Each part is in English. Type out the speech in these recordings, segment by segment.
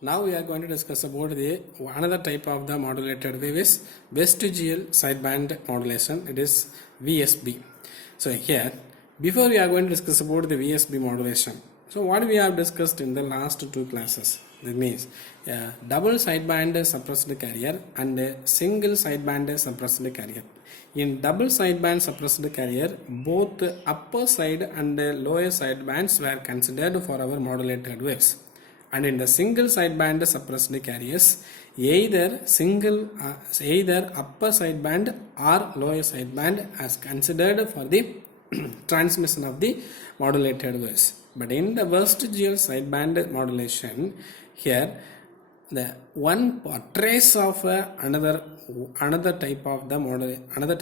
Now we are going to discuss about the another type of the modulated wave is vestigial sideband modulation. It is VSB. So here, before we are going to discuss about the VSB modulation. So what we have discussed in the last two classes. That means double sideband suppressed carrier and single sideband suppressed carrier. In double sideband suppressed carrier, both upper side and lower sidebands were considered for our modulated waves. And in the single sideband suppressed carriers, either upper sideband or lower sideband as considered for the transmission of the modulated waves. But in the vestigial sideband modulation, here the one trace of another type of the model, another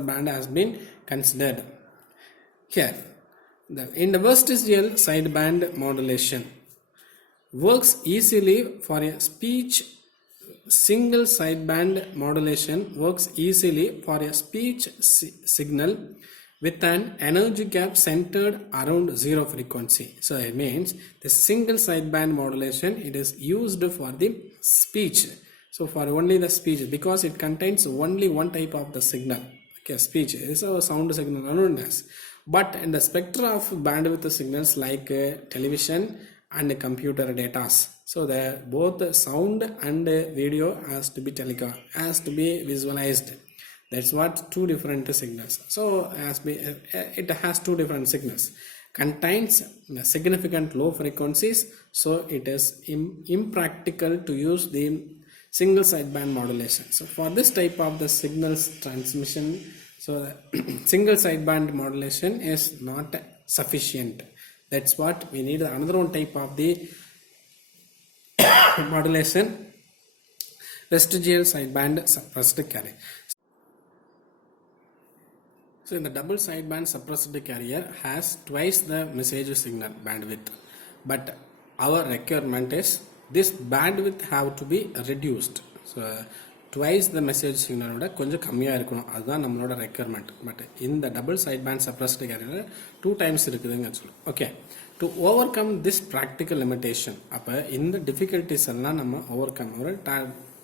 band has been considered. Here, in the vestigial sideband modulation works easily for a speech. Single sideband modulation works easily for a speech signal with an energy gap centered around zero frequency. So it means the single sideband modulation, it is used for the speech. So for only the speech, because it contains only one type of the signal. Okay, speech is a sound signal known as. But in the spectra of bandwidth signals like television and computer data, so that both sound and video has to be visualized. That's what two different signals. So it has two different signals. Contains significant low frequencies, so it is impractical to use the single sideband modulation. So for this type of the signals transmission, so single sideband modulation is not sufficient. That's what we need. Another one type of the modulation, vestigial sideband suppressed carrier. So in the double sideband suppressed carrier has twice the message signal bandwidth, but our requirement is this bandwidth have to be reduced. So twice the message signal oda konjam kammiya irukonu, adha nammaloda requirement. But in the double sideband suppressed carrier 2 times irukudunga sollu. Okay, to overcome this practical limitation, appa in the difficulties alla namma overcome or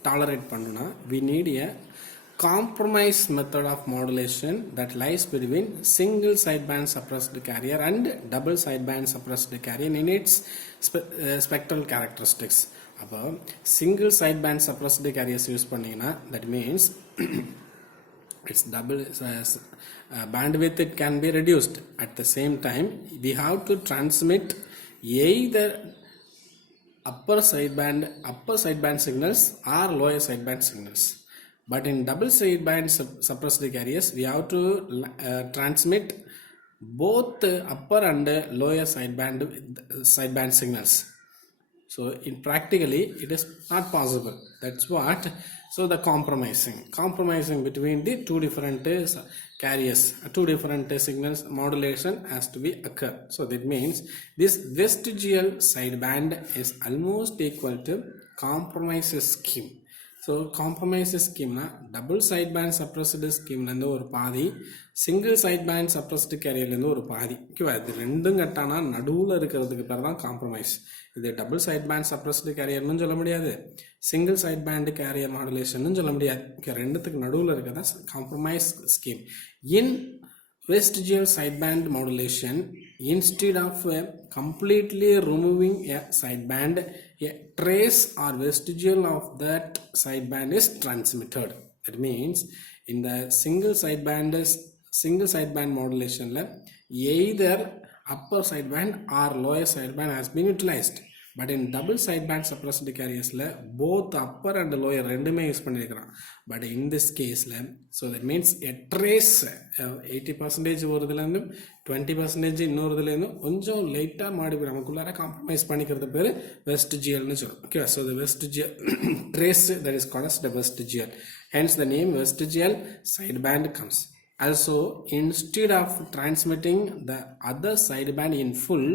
tolerate pannuna, we need a compromise method of modulation that lies between single sideband suppressed carrier and double sideband suppressed carrier in its spectral characteristics. Appo single sideband suppressed carriers use pannina, that means its double bandwidth, it can be reduced. At the same time, we have to transmit either upper sideband signals or lower sideband signals. But in double sideband suppressed carriers, we have to transmit both upper and lower sideband signals. So in practically it is not possible. That's what. So the compromising between the two different carriers, two different signals modulation has to be occur. So that means this vestigial sideband is almost equal to compromise scheme. So compromise scheme na double sideband suppressed scheme lende ஒரு பாதி, single sideband suppressed carrier lende ஒரு பாதி. ஓகேவா, இது ரெண்டும் கட்டானா நடுவுல இருக்கிறதுக்கு பேர் தான் காம்ப்ரமைஸ். இது டபுள் சைட்பேண்ட் சப்ரஸ்டு கேரியர்னு சொல்ல முடியாது, சிங்கிள் சைட்பேண்ட் கேரியர் மாடுலேஷன் சொல்ல முடியாது. ஓகே, ரெண்டுத்துக்கு நடுவில் இருக்கிறதா compromise scheme. In vestigial sideband modulation, instead of completely removing a sideband, a trace or vestigial of that sideband is transmitted. That means in the single sideband modulation, either upper sideband or lower sideband has been utilized. But in double sideband suppressed carriers, both upper and lower ரெண்டுமே use பண்ணிருக்கிறோம். But in this case, so that means a trace 80% வருதுலேருந்து 20% இன்னொருதுலேருந்து கொஞ்சம் லைட்டாக மாடிப்போம், நமக்குள்ளார compromise பண்ணிக்கிறது பேர் வெஸ்டிஜியல்னு சொல்லுவோம். Okay, so the vestigial trace, that is called as the vestigial. Hence the name vestigial sideband comes. Also, instead of transmitting the other sideband in full,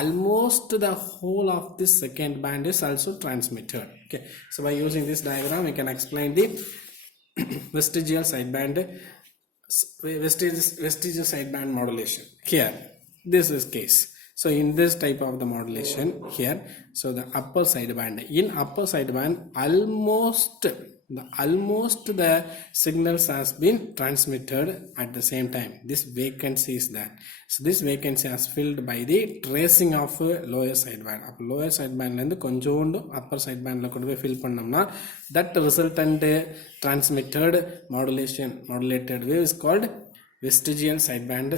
almost the whole of this second band is also transmitted. Okay, so by using this diagram we can explain the vestigial sideband modulation. Here this is case. So in this type of the modulation here, so the upper sideband, in upper sideband almost the signals has been transmitted at the same time. This vacancy is that. So this vacancy is filled by the tracing of lower sideband. Lower sideband la konjondu upper sideband la kodu fill pannamna, that resultant transmitted modulated wave is called vestigial sideband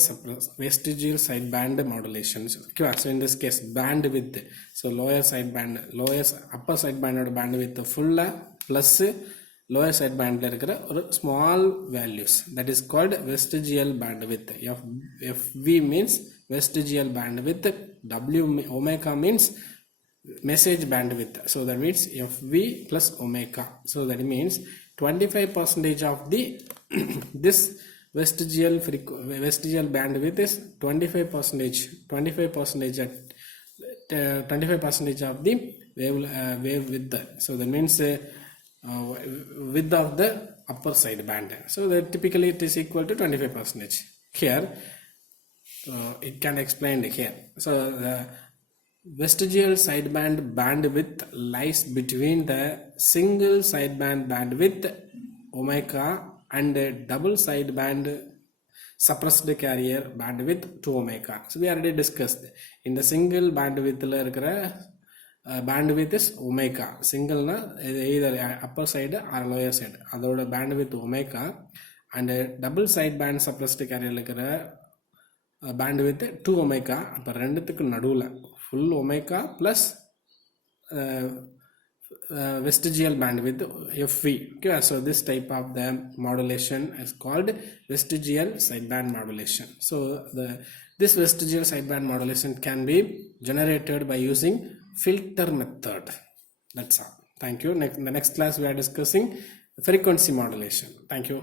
modulations. So in this case bandwidth, so upper sideband bandwidth full plus lower sideband or small values, that is called vestigial bandwidth. Fv means vestigial bandwidth, omega means message bandwidth, so that means Fv plus omega. So that means 25% of the this vestigial bandwidth is 25% at 25% of the wave width. So that means width of the upper sideband. So that typically it is equal to 25%. Here it can explain here. So the vestigial sideband bandwidth lies between the single sideband bandwidth omega and double sideband suppressed carrier bandwidth 2 omega. So we already discussed in the single bandwidth bandwidth is omega. Single na either upper side or lower side, adoda bandwidth omega, and double sideband suppressed carrier bandwidth 2 omega. அப்ப ரெண்டுத்துக்கு நடுவுல full omega plus vestigial bandwidth Fv. Okay, so this type of the modulation is called vestigial sideband modulation. So this vestigial sideband modulation can be generated by using filter method. That's all. Thank you. In the next class we are discussing frequency modulation. Thank you.